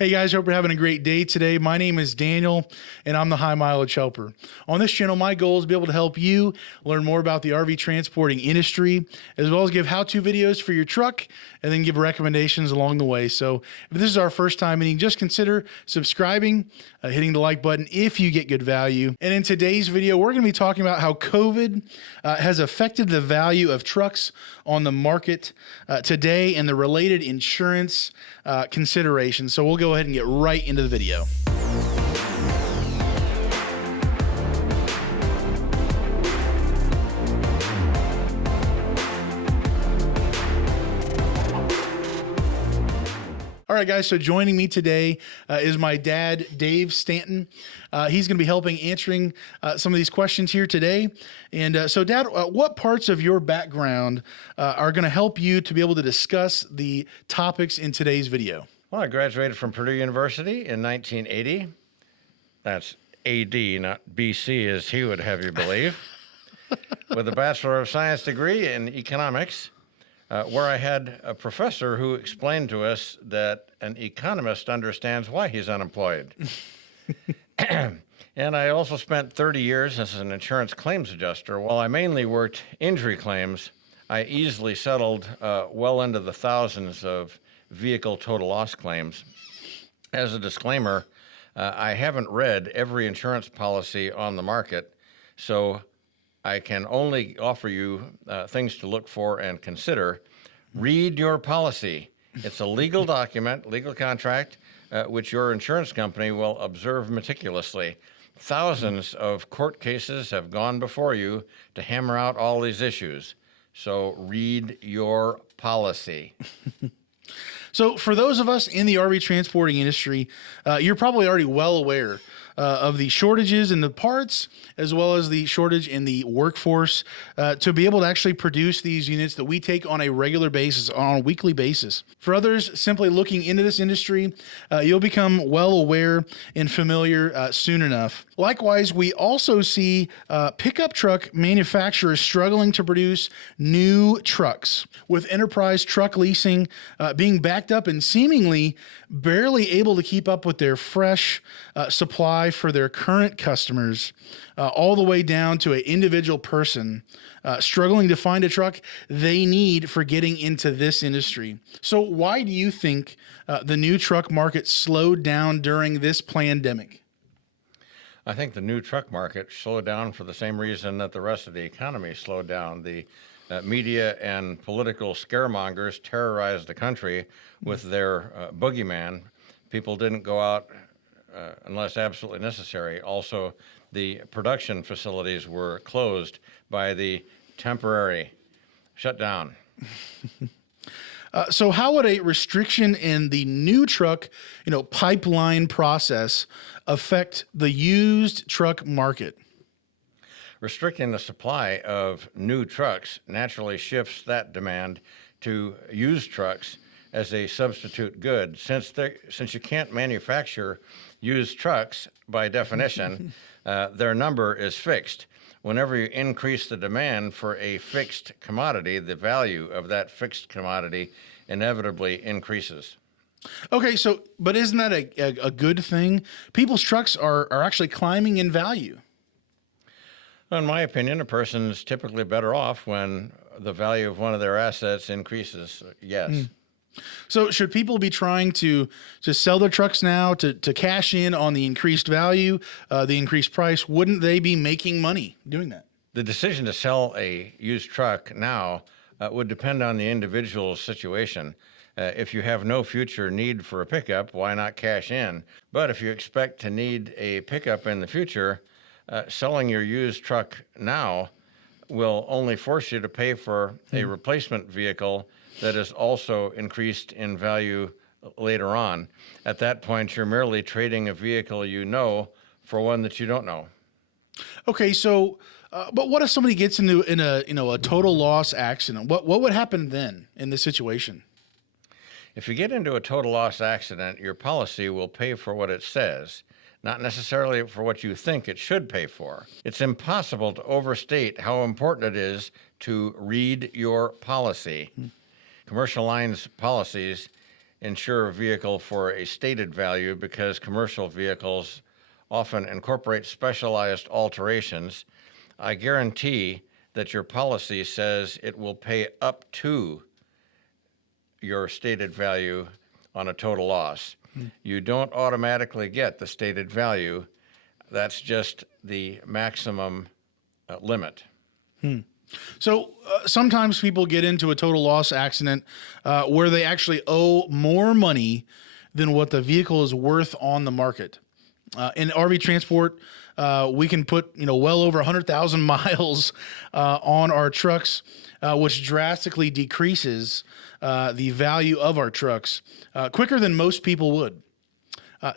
Hey guys, hope you're having a great day today. My name is Daniel and I'm the High Mileage Helper. On this channel, my goal is to be able to help you learn more about the RV transporting industry, as well as give how-to videos for your truck and then give recommendations along the way. So if this is our first time meeting, just consider subscribing, hitting the like button if you get good value. And in today's video, we're going to be talking about how COVID has affected the value of trucks on the market today and the related insurance considerations. So we'll go ahead and get right into the video. All right, guys, so joining me today is my dad, Dave Stanton. He's going to be helping answering some of these questions here today. And so, Dad, what parts of your background are going to help you to be able to discuss the topics in today's video? Well, I graduated from Purdue University in 1980. That's AD, not BC, as he would have you believe, with a Bachelor of Science degree in economics. Where I had a professor who explained to us that an economist understands why he's unemployed. And I also spent 30 years as an insurance claims adjuster. While I mainly worked injury claims, I easily settled well into the thousands of vehicle total loss claims. As a disclaimer, I haven't read every insurance policy on the market, so I can only offer you things to look for and consider. Read your policy. It's a legal document, legal contract, which your insurance company will observe meticulously. Thousands of court cases have gone before you to hammer out all these issues. So read your policy. So for those of us in the RV transporting industry, you're probably already well aware of the shortages in the parts, as well as the shortage in the workforce to be able to actually produce these units that we take on a regular basis, on a weekly basis. For others simply looking into this industry, you'll become well aware and familiar soon enough. Likewise, we also see pickup truck manufacturers struggling to produce new trucks, with enterprise truck leasing being backed up and seemingly barely able to keep up with their fresh supply for their current customers, all the way down to an individual person struggling to find a truck they need for getting into this industry. So why do you think the new truck market slowed down during this pandemic? I think the new truck market slowed down for the same reason that the rest of the economy slowed down. The media and political scaremongers terrorized the country with their boogeyman. People didn't go out unless absolutely necessary. Also, the production facilities were closed by the temporary shutdown. So how would a restriction in the new truck, pipeline process affect the used truck market? Restricting the supply of new trucks naturally shifts that demand to used trucks as a substitute good. Since you can't manufacture used trucks by definition, their number is fixed. Whenever you increase the demand for a fixed commodity, the value of that fixed commodity inevitably increases. Okay, but isn't that a good thing? People's trucks are actually climbing in value. In my opinion, a person is typically better off when the value of one of their assets increases, yes. So should people be trying to sell their trucks now to cash in on the increased value, the increased price? Wouldn't they be making money doing that? The decision to sell a used truck now would depend on the individual's situation. If you have no future need for a pickup, why not cash in? But if you expect to need a pickup in the future, selling your used truck now will only force you to pay for a replacement vehicle that is also increased in value later on. At that point, you're merely trading a vehicle you know for one that you don't know. Okay, so, but what if somebody gets into a total loss accident? What would happen then in this situation? If you get into a total loss accident, your policy will pay for what it says, not necessarily for what you think it should pay for. It's impossible to overstate how important it is to read your policy. Commercial lines policies insure a vehicle for a stated value because commercial vehicles often incorporate specialized alterations, I guarantee that your policy says it will pay up to your stated value on a total loss. You don't automatically get the stated value. That's just the maximum limit. So sometimes people get into a total loss accident where they actually owe more money than what the vehicle is worth on the market. In RV transport, we can put well over 100,000 miles on our trucks, which drastically decreases the value of our trucks quicker than most people would.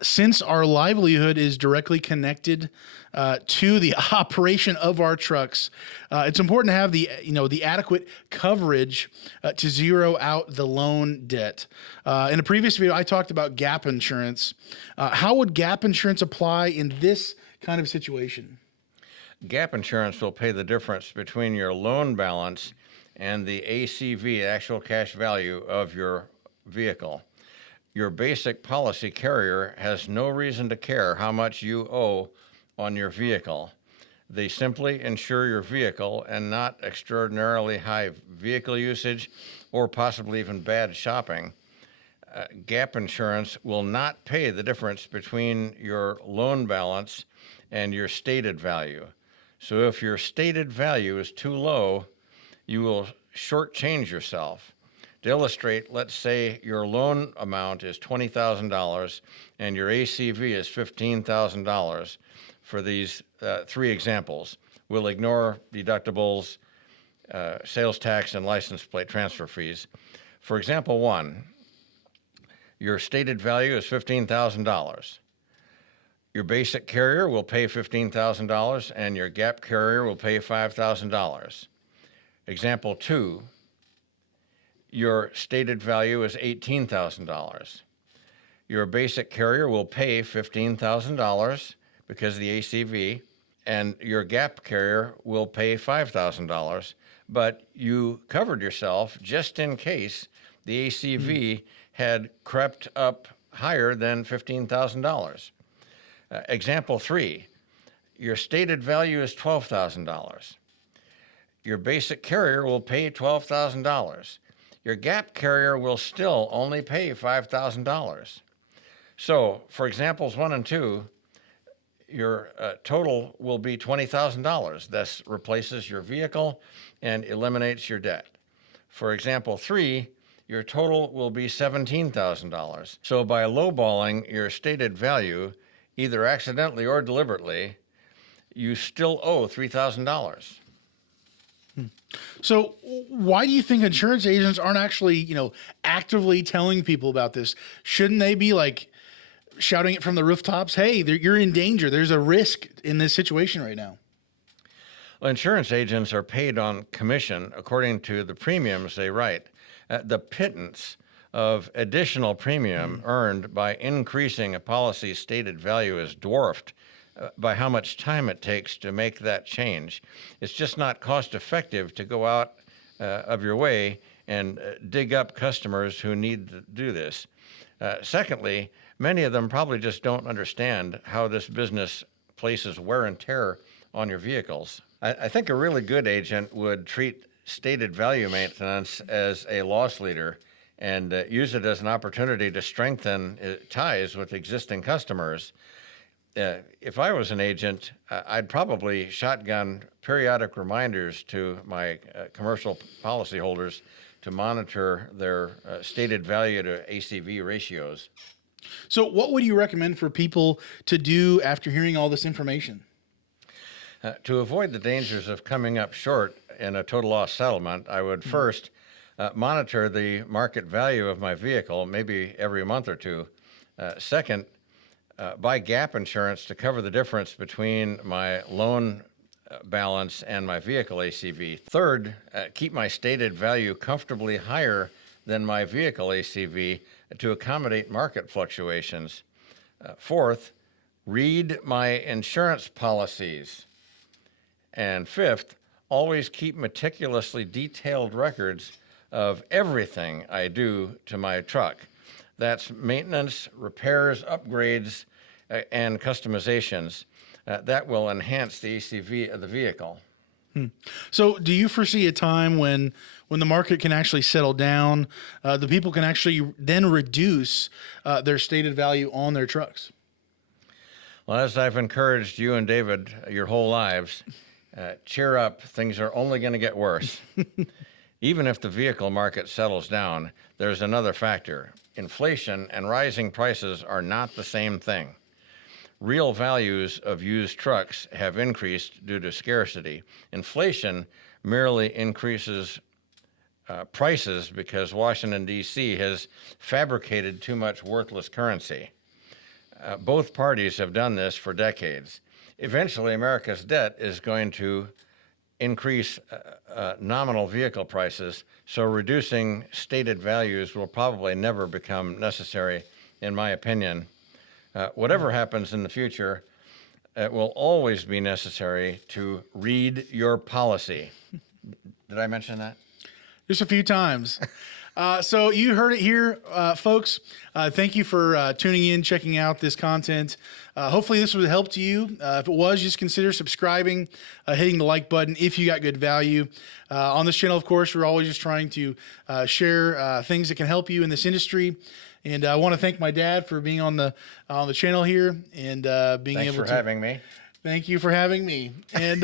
Since our livelihood is directly connected to the operation of our trucks, it's important to have the adequate coverage to zero out the loan debt. In a previous video, I talked about gap insurance. How would gap insurance apply in this kind of situation? Gap insurance will pay the difference between your loan balance and the ACV, actual cash value of your vehicle. Your basic policy carrier has no reason to care how much you owe on your vehicle. They simply insure your vehicle and not extraordinarily high vehicle usage or possibly even bad shopping. Gap insurance will not pay the difference between your loan balance and your stated value. So if your stated value is too low, you will shortchange yourself. To illustrate, let's say your loan amount is $20,000 and your ACV is $15,000 for these three examples. We'll ignore deductibles, sales tax, and license plate transfer fees. For example one, your stated value is $15,000. Your basic carrier will pay $15,000 and your gap carrier will pay $5,000. Example two, your stated value is $18,000. Your basic carrier will pay $15,000 because of the ACV, and your gap carrier will pay $5,000, but you covered yourself just in case the ACV had crept up higher than $15,000. Example three, your stated value is $12,000. Your basic carrier will pay $12,000. Your gap carrier will still only pay $5,000. So for examples 1 and 2, your total will be $20,000. This replaces your vehicle and eliminates your debt. For example 3, your total will be $17,000. So by lowballing your stated value, either accidentally or deliberately, you still owe $3,000. So why do you think insurance agents aren't actually, actively telling people about this? Shouldn't they be like shouting it from the rooftops? Hey, you're in danger. There's a risk in this situation right now. Well, insurance agents are paid on commission according to the premiums they write. The pittance of additional premium earned by increasing a policy's stated value is dwarfed by how much time it takes to make that change. It's just not cost effective to go out of your way and dig up customers who need to do this. Secondly, many of them probably just don't understand how this business places wear and tear on your vehicles. I think a really good agent would treat stated value maintenance as a loss leader and use it as an opportunity to strengthen ties with existing customers. If I was an agent, I'd probably shotgun periodic reminders to my commercial policyholders to monitor their stated value to ACV ratios. So what would you recommend for people to do after hearing all this information? To avoid the dangers of coming up short in a total loss settlement, I would first monitor the market value of my vehicle, maybe every month or two. Second, buy gap insurance to cover the difference between my loan balance and my vehicle ACV. Third, keep my stated value comfortably higher than my vehicle ACV to accommodate market fluctuations. Fourth, read my insurance policies. And fifth, always keep meticulously detailed records of everything I do to my truck. That's maintenance, repairs, upgrades, and customizations that will enhance the ACV of the vehicle. So do you foresee a time when the market can actually settle down, the people can actually then reduce their stated value on their trucks? Well, as I've encouraged you and David your whole lives, cheer up. Things are only going to get worse. Even if the vehicle market settles down, there's another factor. Inflation and rising prices are not the same thing. Real values of used trucks have increased due to scarcity. Inflation merely increases prices because Washington, D.C. has fabricated too much worthless currency. Both parties have done this for decades. Eventually, America's debt is going to increase nominal vehicle prices, so reducing stated values will probably never become necessary, in my opinion. Whatever happens in the future, it will always be necessary to read your policy. Did I mention that? Just a few times. So you heard it here, folks. Thank you for tuning in, checking out this content. Hopefully this was a help to you. If it was, just consider subscribing, hitting the like button if you got good value. On this channel, of course, we're always just trying to share things that can help you in this industry. And I want to thank my dad for being on the channel here and being Thanks able for to. having me. Thank you for having me. And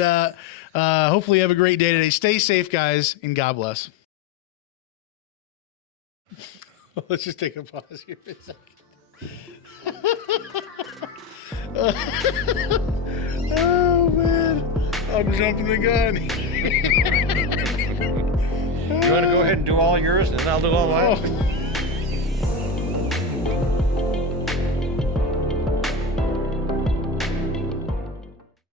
hopefully you have a great day today. Stay safe, guys, and God bless. Let's just take a pause here for a second. Oh, man. I'm jumping the gun. You want to go ahead and do all yours, and I'll do all mine? Oh.